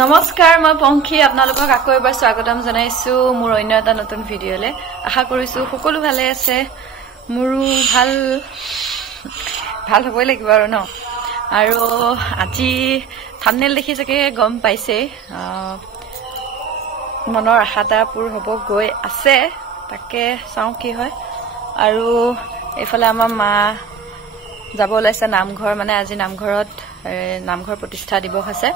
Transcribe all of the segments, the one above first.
নমস্কাৰ মই পংখী আপোনালোকক আকৌ এবাৰ স্বাগতম জনাইছো মোৰ অন্য এটা নতুন ভিডিঅ'লে আশা কৰিছো সকলো ভালে আছে মোৰো ভাল হ'বই লাগিব আৰু ন আৰু আজি থাম্বনেল দেখি চাগে গম পাইছে মনৰ আশাটা পূৰ হ'ব গৈ আছে তাকে চাও কি হয় আৰু এফালে আমাৰ মা যাব ওলাইছে নামঘৰ মানে আজি নামঘৰত নামঘৰ প্ৰতিষ্ঠা দিৱস আছে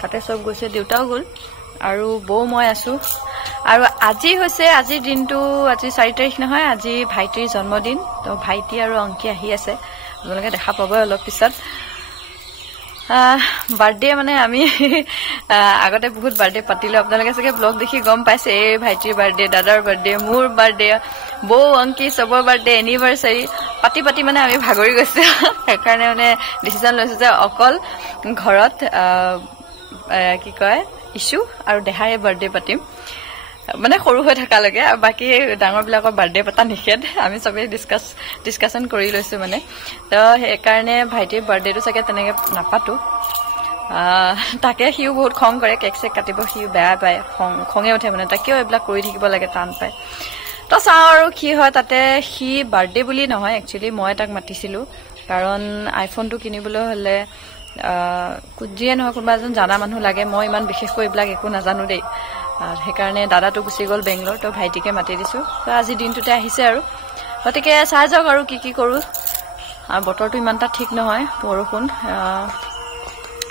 তাতে সব গৈছে দেউতাও গ'ল আৰু বৌ মই আছো আৰু আজি হৈছে আজিৰ দিনটো আজি 4 তাৰিখ নহয় আজি ভাইটিৰ জন্মদিন তো ভাইটি আৰু অংকি আহি আছে আপোনালোকে দেখা পাব অলপ পিছত বাৰ্থডে মানে আমি আগতে বহুত বাৰ্থডে পাতিলো আপোনালোকে চাগে ব্লগ দেখি গম পাইছে এই ভাইটিৰ বাৰ্থডে দাদাৰ বাৰ্থডে মোৰ বাৰ্থডে বৌ অংকি সবৰ বাৰ্থডে এনিভাৰ্সাৰী পাতি পাতি মানে আমি ভাগৰি গৈছে সেইকাৰণে মানে ডিসিশন লৈছো যে অকল ঘৰত কি কয় ইস্যু আৰু দেহাৰে বাৰ্থডে পাতিম মানে সৰু হৈ থকা লাগে আৰু বাকি ডাঙৰ বিলাকৰ বাৰ্থডে পতা নিষেধ আমি সবে ডিসকাশন কৰি লৈছো মানে তো সেইকাৰণে ভাইটিৰ বাৰ্থডেটো চাগে তেনেকে নাপাতো তাকে হিউ বহুত খং কৰে কেক চেক কাটিব হিউ বেয়া পায় খঙে উঠে মানে তাকেও এইবিলাক কৰি থাকিব লাগে টান পায় তো চাও আৰু কি হয় তাতে হি বাৰ্থডে বুলি নহয় একচুয়ালি মই তাক মাতিছিলো কাৰণ আইফোনটো কিনিবলৈ হলে কুজিয়ে নহয় কোনোবা এজন জানা মানুহ লাগে মই ইমান বিশেষকৈ এইবিলাক একো নাজানো দেই সেইকাৰণে দাদাটো গুচি গ'ল বেংগলোৰ তো ভাইটিকে মাতি দিছো তো আজি দিনটোতে আহিছে আৰু গতিকে চাই যাওক আৰু কি কৰো আৰু বতৰটো ইমানটা ঠিক নহয় বৰষুণ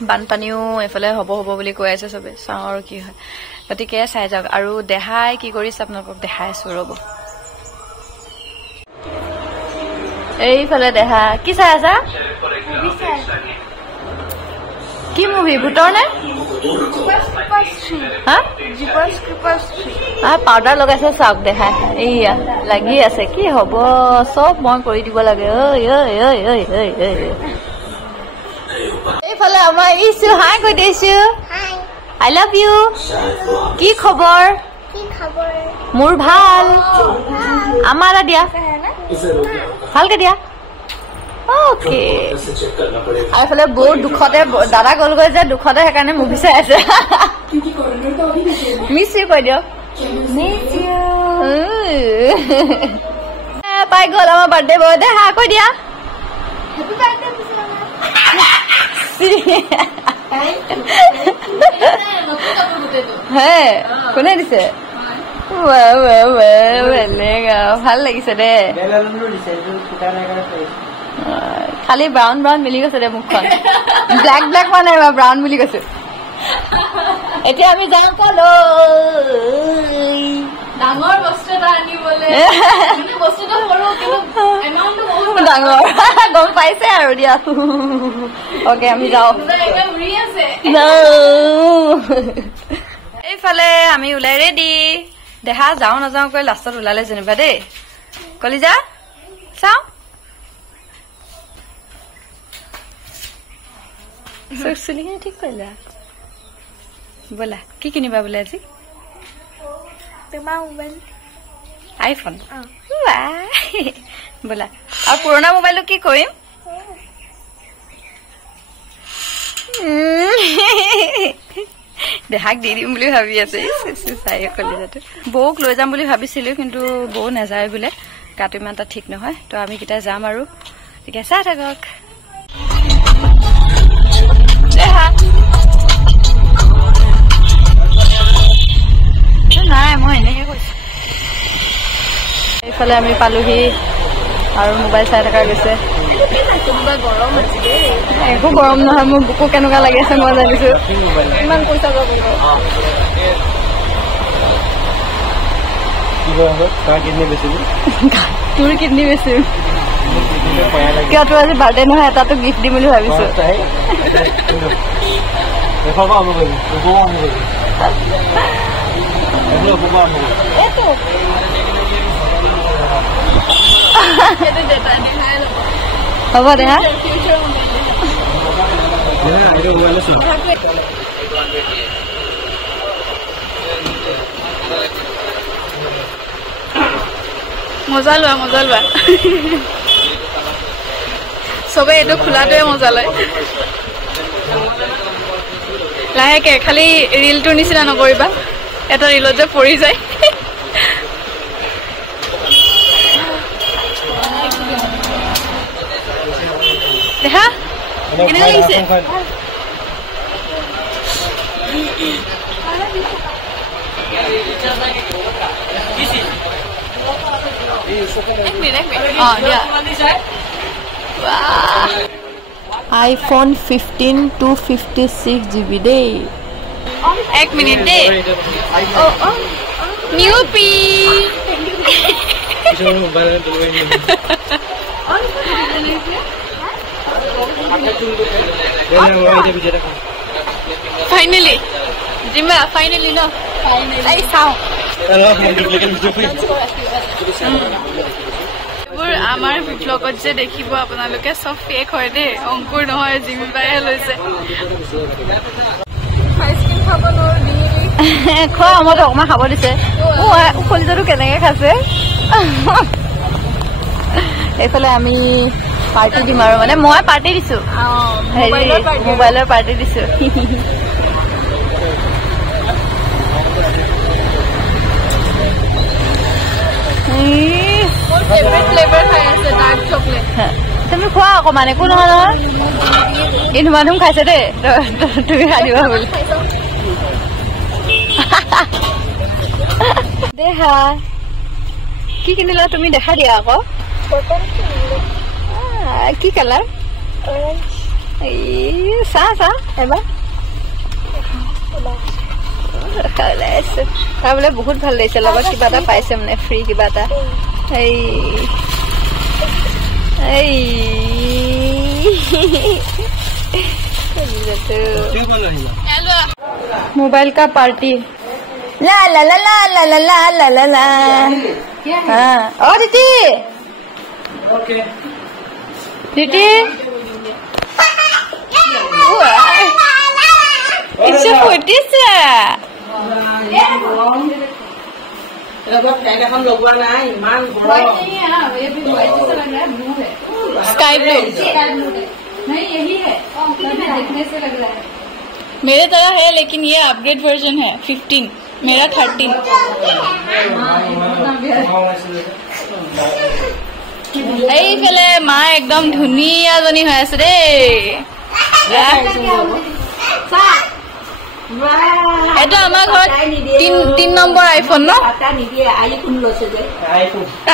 বানপানীও এফালে হ'ব বুলি কৈ আছে সবে চাও আৰু কি হয় গতিকে চাই যাওক আৰু দেহাই কি কৰিছে আপোনালোকক দেখাই আছো ৰব এইফালে দেহা কি চাই আছা কি মুভি ভূতৰ নে পাউডাৰ লগাইছে চাওক দেখাই এইয়া লাগি আছে কি হব সব মই কৰি দিব লাগে এইফালে আমাৰ ইছু হাই কৈ দিছো I love you কি খবৰ মোৰ ভাল আমাৰা দিয়া ভালকে দিয়া ওকে আইফালে বহুত দুখতে দাদা গলগৈ যে দুখতে সেইকাৰণে মুভি চাই আছে মিছ ইউ কৈ দিয়ক মিছ ইউ পাই গ'ল আমাৰ বাৰ্থডে বয় দে হা কৈ দিয়া হেপী বাৰ্থডে হে কোনে দিছে ভাল লাগিছে দে খালি ব্ৰাউন মিলি গৈছে দে মুখখন ব্লেক মানে ব্ৰাউন মিলি গৈছে এতিয়া আমি যাওঁ কলৈ ডাঙৰ বস্তু এটা আনিবলৈ বস্তুটো সৰু কিন্তু এমাউণ্টটো বহুত ডাঙৰ গম পাইছে আৰু দিয়া ওকে আমি যাওঁ এইফালে আমি ওলাই ৰেডি দেহা যাওঁ নাযাওঁ কৈ লাষ্টত ওলালে যেনিবা দেই কলিজা চাওঁ চুলিখিনি ঠিক কৰিলা ব'লা কি কিনিবা বোলে আজি আইফোন ব'লা আৰু পুৰণা মোবাইলটো কি কৰিম দেহাক দি দিম বুলি ভাবি আছে চাই কলিজাটো বৌক লৈ যাম বুলি ভাবিছিলো কিন্তু বৌ নাযায় বোলে গাটো ইমান এটা ঠিক নহয় তো আমি কেইটা যাম আৰু ঠিক আছে থাকক নাই মই এনেকে কৈছো এইফালে আমি পালোহি আৰু মোবাইল চাই থকা গৈছে একো গৰম নহয় মোৰ বুকু কেনেকুৱা লাগি আছে মই জানিছো ইমান পইচা যাব তোৰ কিডনী বেচিম কিয় তোৰ আজি বাৰ্থডে নহয় এটাতো গিফ্ট দিম বুলি ভাবিছো হ'ব দেহা মজা লোৱা চবে এইটো খোলাটোৱে মজা লয় লাহেকে খালি ৰিলটোৰ নিচিনা নকৰিবা এটা ৰিলত যে পৰি যায় দেখা কেনেকুৱা লাগিছে iPhone 15 256 GB day. 1 minute day. Oh. Newbie. Finally. Jimba, finally no. Finally. Sound. আমাৰ ব্লগত যে দেখিব আপোনালোকে সব ফেক হয় দে অংকুৰ নহয় জিমি বায়ে লৈছে আইসক্ৰিম খাব নৰি খোৱা আমাৰ অকমা খাব দিছে ও কলিজাটো কেনেকৈ খাছে এইফালে আমি পাৰ্টি দিম আৰু মানে মই পাৰ্টি দিছো মোবাইলৰ পাৰ্টি দিছো favorite flavor is dark chocolate. তুমি খোৱা অকমান একো নহয় নহয় কিন্তু মানুহ খাইছে দেই তুমি খাই দিবা বুলি দেহা কি কিনিলা তুমি দেখা দিয়া আকৌ কি কালাৰ চাহ এবাৰ তাৰ বোলে বহুত ভাল লাগিছে লগত কিবা এটা পাইছে মানে ফ্ৰী কিবা এটা मोबाइल का पार्टी ला ला ला ला ला ला ला ला ला ला हाँ और दीदी दीदी it's forty say sky blue नहीं यही है देखने से लग रहा है मेरे तरह है लेकिन ये अपग्रेड वर्जन है 15 मेरा 13 এইফালে মা একদম ধুনীয়া জনী হৈ আছে দেই এটা আমাৰ ঘৰত 3 নম্বৰ আইফোন ন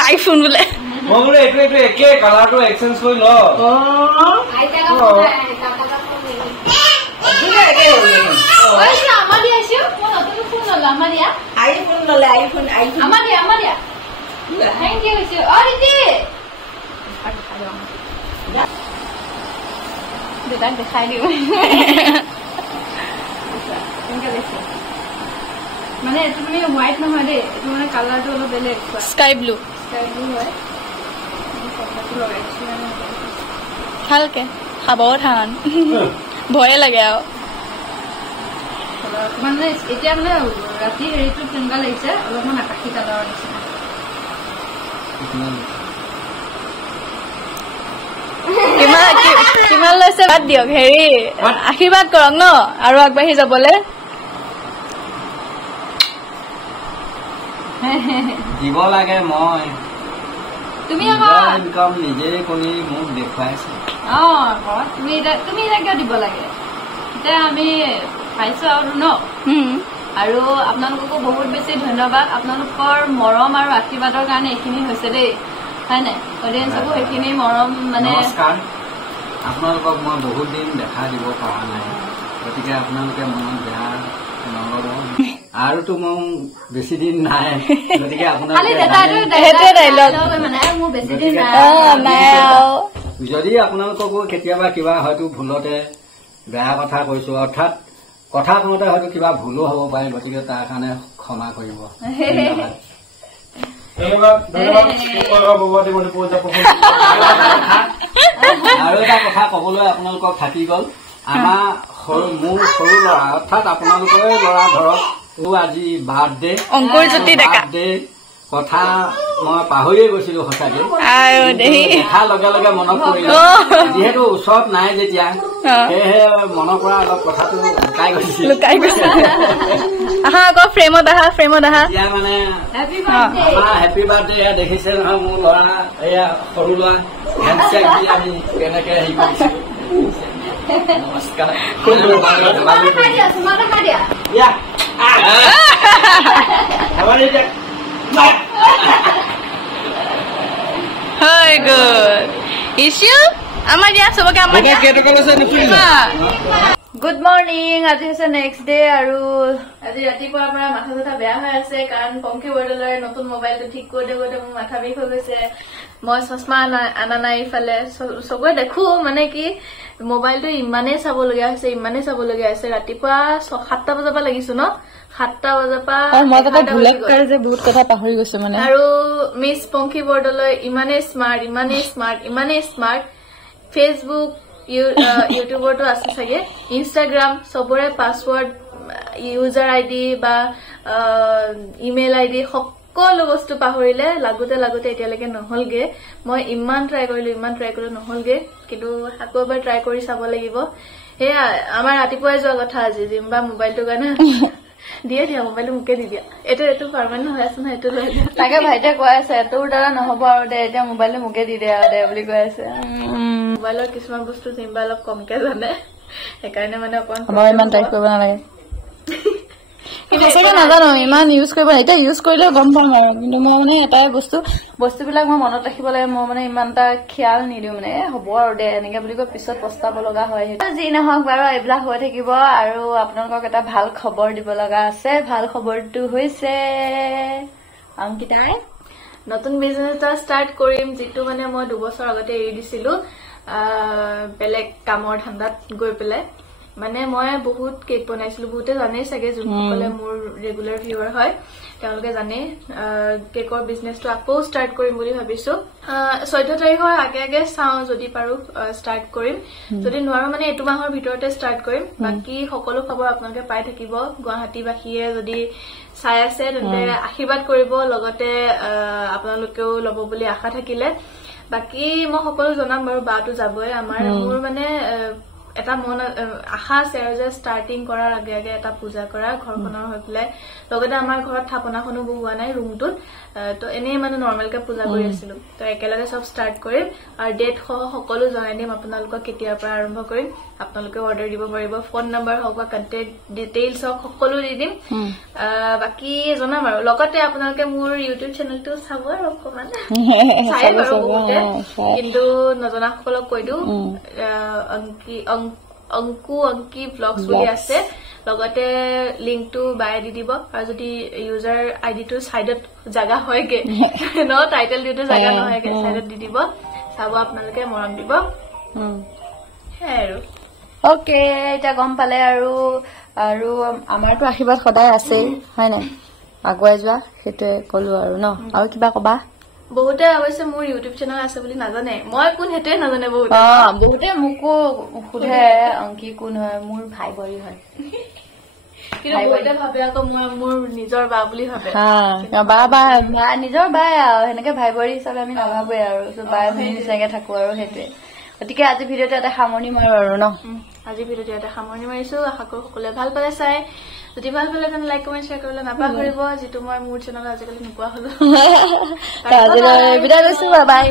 আইফোন বোলে মগুলে এটো একে কালাৰটো এক্সচেঞ্জ কৰি ল দেখাই দিও মানে এইটো তুমি হোৱাইট নহয় দেই এইটো মানে কালাৰটো অলপ বেলেগ স্কাই ব্লু হয় ভালকে খাবও ঠান ভয়ে লাগে আৰু মানে এতিয়া মানে ৰাতি হেৰিটো কেনেকুৱা লাগিছে অলপমান আকাশী কালাৰৰ নিচিনা কিমান লৈছে বাদ দিয়ক হেৰি আশীৰ্বাদ কৰক ন আৰু আগবাঢ়ি যাবলৈ দিব লাগে মই তুমি ইনকাম নিজে কৰি মোক দেখুৱাইছে তুমি কিয় দিব লাগে এতিয়া আমি পাইছো আৰু ন আৰু আপোনালোককো বহুত বেছি ধন্যবাদ আপোনালোকৰ মৰম আৰু আশীৰ্বাদৰ কাৰণে এইখিনি হৈছে দেই হয় নাই অডিয়েন্সকো সেইখিনি মৰম মানে নমস্কাৰ আপোনালোকক মই বহুত দিন দেখা দিব পৰা নাই গতিকে আপোনালোকে মনত বেয়া নল'ব আৰুতো মই বেছি দিন নাই গতিকে যদি আপোনালোককো কেতিয়াবা কিবা হয়তো ভুলতে বেয়া কথা কৈছো অৰ্থাৎ কথা কওঁতে হয়তো কিবা ভুলো হ'ব পাৰে গতিকে তাৰ কাৰণে ক্ষমা কৰিব আৰু এটা কথা কবলৈ আপোনালোকক থাকি গল আমাৰ মোৰ সৰু ল'ৰা অৰ্থাৎ আপোনালোকৰে ল'ৰা ধৰক আজি বাৰ্থডে অংকুৰ জ্যোতি ডেকা কথা মই পাহৰিয়ে গৈছিলো সঁচাকে আৰু দেহি দেখাৰ লগে লগে মনত পৰিলে যিহেতু ওচৰত নাই যেতিয়া সেয়েহে মনৰ পৰা অলপ কথাটো লুকাই গৈছে আহা আকৌ ফ্ৰেমত আহা এতিয়া মানে হেপী বাৰ্থডে দেখিছে নহয় মোৰ ল'ৰা এয়া সৰু ল'ৰা হেণ্ডশ্বেক দি আমি কেনেকে হেৰি কৰিছে নমস্কাৰ হয় গুড ইছ্যু আমাৰ দিয়া চবকে আমাৰ গুড মৰ্ণিং আজি হৈছে নেক্সট ডে আৰু আজি ৰাতিপুৱাৰ পৰা মাথা চাথা বেয়া হৈ আছে কাৰণ পংখী বৰদলৈৰ নতুন মোবাইলটো ঠিক কৰোঁতে মোৰ মাথা বিষ হৈ গৈছে মই চশমা আনা নাই ইফালে চবৰে দেখো মানে কি মোবাইলটো ইমানেই চাবলগীয়া হৈছে ৰাতিপুৱা 7টা বজাৰ পৰা লাগিছো ন 7টা বজাৰ পৰা বহুত কথা পাহৰি গৈছো মানে আৰু মিছ পংখী বৰদলৈ ইমানেই স্মাৰ্ট ফেচবুক ইউটিউবতো আছে চাগে ইনষ্টাগ্ৰাম চবৰে পাছৱৰ্ড ইউজাৰ আইডি বা ইমেইল আইডি সকলো বস্তু পাহৰিলে লাগোতে এতিয়ালৈকে নহলগে মই ইমান ট্ৰাই কৰিলো নহলগে কিন্তু আকৌ এবাৰ ট্ৰাই কৰি চাব লাগিব সেয়া আমাৰ ৰাতিপুৱাই যোৱা কথা আজি জিম্বা মোবাইলটো কাৰণে দিয়ে দিয়া মোবাইলটো মোকে দি দিয়া এইটো পাৰমানেণ্ট হৈ আছে নহয় এইটো লৈ দিয়া তাকে ভাইটিয়ে কৈ আছে তোৰ দ্বাৰা নহব আৰু দে এতিয়া মোবাইলটো মোকে দি দিয়া দে বুলি কৈ আছে মোবাইলৰ কিছুমান বস্তু জিম্বা অলপ কমকে জানে সেইকাৰণে মানে অকণ ইমান টাইপ কৰিব নালাগে সঁচাকে নাজানো ইমান ইউজ কৰিব এতিয়া ইউজ কৰিলেও গম পাম আৰু কিন্তু মই মানে এটাই বস্তুবিলাক মই মনত ৰাখিব লাগে মই মানে ইমান এটা খিয়াল নিদিওঁ মানে হ'ব আৰু দে এনেকে বুলি কৈ পিছত পস্তাব লগা হয় যি নহওক বাৰু এইবিলাক হৈ থাকিব আৰু আপোনালোকক এটা ভাল খবৰ দিব লগা আছে ভাল খবৰটো হৈছে অংকিতাই নতুন বিজনেছ এটা ষ্টাৰ্ট কৰিম যিটো মানে মই 2 বছৰ আগতে এৰি দিছিলো বেলেগ কামৰ ধান্দাত গৈ পেলাই মানে মই বহুত কেক বনাইছিলো বহুতে জানেই চাগে যোনসকলে মোৰ ৰেগুলাৰ ভিউৱাৰ হয় তেওঁলোকে জানে কেকৰ বিজনেছটো আকৌ ষ্টাৰ্ট কৰিম বুলি ভাবিছো 14 তাৰিখৰ আগে চাওঁ যদি পাৰো ষ্টাৰ্ট কৰিম যদি নোৱাৰো মানে এইটো মাহৰ ভিতৰতে ষ্টাৰ্ট কৰিম বাকি সকলো খবৰ আপোনালোকে পাই থাকিব গুৱাহাটীবাসীয়ে যদি চাই আছে তেন্তে আশীৰ্বাদ কৰিব লগতে আপোনালোকেও ল'ব বুলি আশা থাকিলে বাকি মই সকলো জনাম বাৰু বাটো যাবই মোৰ মানে এটা মন আশা আছে যে ষ্টাৰ্টিং কৰাৰ আগে এটা পূজা কৰা ঘৰখনৰ হৈ পেলাই লগতে আমাৰ ঘৰত থাপনাখনো বহুৱা নাই ৰুমটোত তো এনেই মানে নৰ্মেলকে পূজা কৰি আছিলো তো একেলগে সব ষ্টাৰ্ট কৰিম আৰু ডেট সকলো জনাই দিম আপোনালোকক কেতিয়াৰ পৰা আৰম্ভ কৰিম আপোনালোকে অৰ্ডাৰ দিব পাৰিব ফোন নম্বৰ হওক বা কণ্টেক্ট ডিটেইলছ হওক সকলো দি দিম বাকি জনাম আৰু লগতে আপোনালোকে মোৰ ইউটিউব চেনেলটো চাব আৰু অকমান চাই বাৰু বহুতে কিন্তু নজনাসকলক কৈ দিওঁ অংকি ব্লগছ বুলি আছে লগতে লিংকটো বাই দি দিব আৰু যদি ইউজাৰ আইডিটো সাইডত জাগা হয়গে ন টাইটেল দিটো জাগা নহয়গে সাইডত দি দিব চাব আপোনালোকে মৰম দিব হে আৰু ওকে এটা গম পালে আৰু আমাৰটো আশীৰ্বাদ সদায় আছে হয় না আগুৱাই যোৱা সেইটোৱে কলো আৰু ন আৰু কিবা কবা বহুতে অৱশ্যে মোৰ ইউটিউব চেনেল আছে বুলি নাজানে মই কোন হেতুৱে নাজানে বহুতে মোকো সুধে অংকি কোন হয় মোৰ ভাই বৰি হয় কিন্তু বহুতে ভাবে আকৌ মই মোৰ নিজৰ বা বুলি ভাবে বা নিজৰ বাই আৰু সেনেকে ভাই বৰি হিচাপে আমি নাভাবোৱে আৰু বাই নিচাকে থাকো আৰু সেইটোৱে গতিকে আজি ভিডিঅ'টো এটা সামৰণি মাৰো আৰু ন আজি ভিডিঅ'টো এটা সামৰণি মাৰিছো আশা কৰো সকলোৱে ভাল পালে চাই যদি ভাল পালে তেনে লাইক কমেন্ট শ্বেয়াৰ কৰিবলৈ নাপাহৰিব যিটো মই মোৰ চেনেলত আজিকালি নোপোৱা হলো বিদায় লৈছো বাই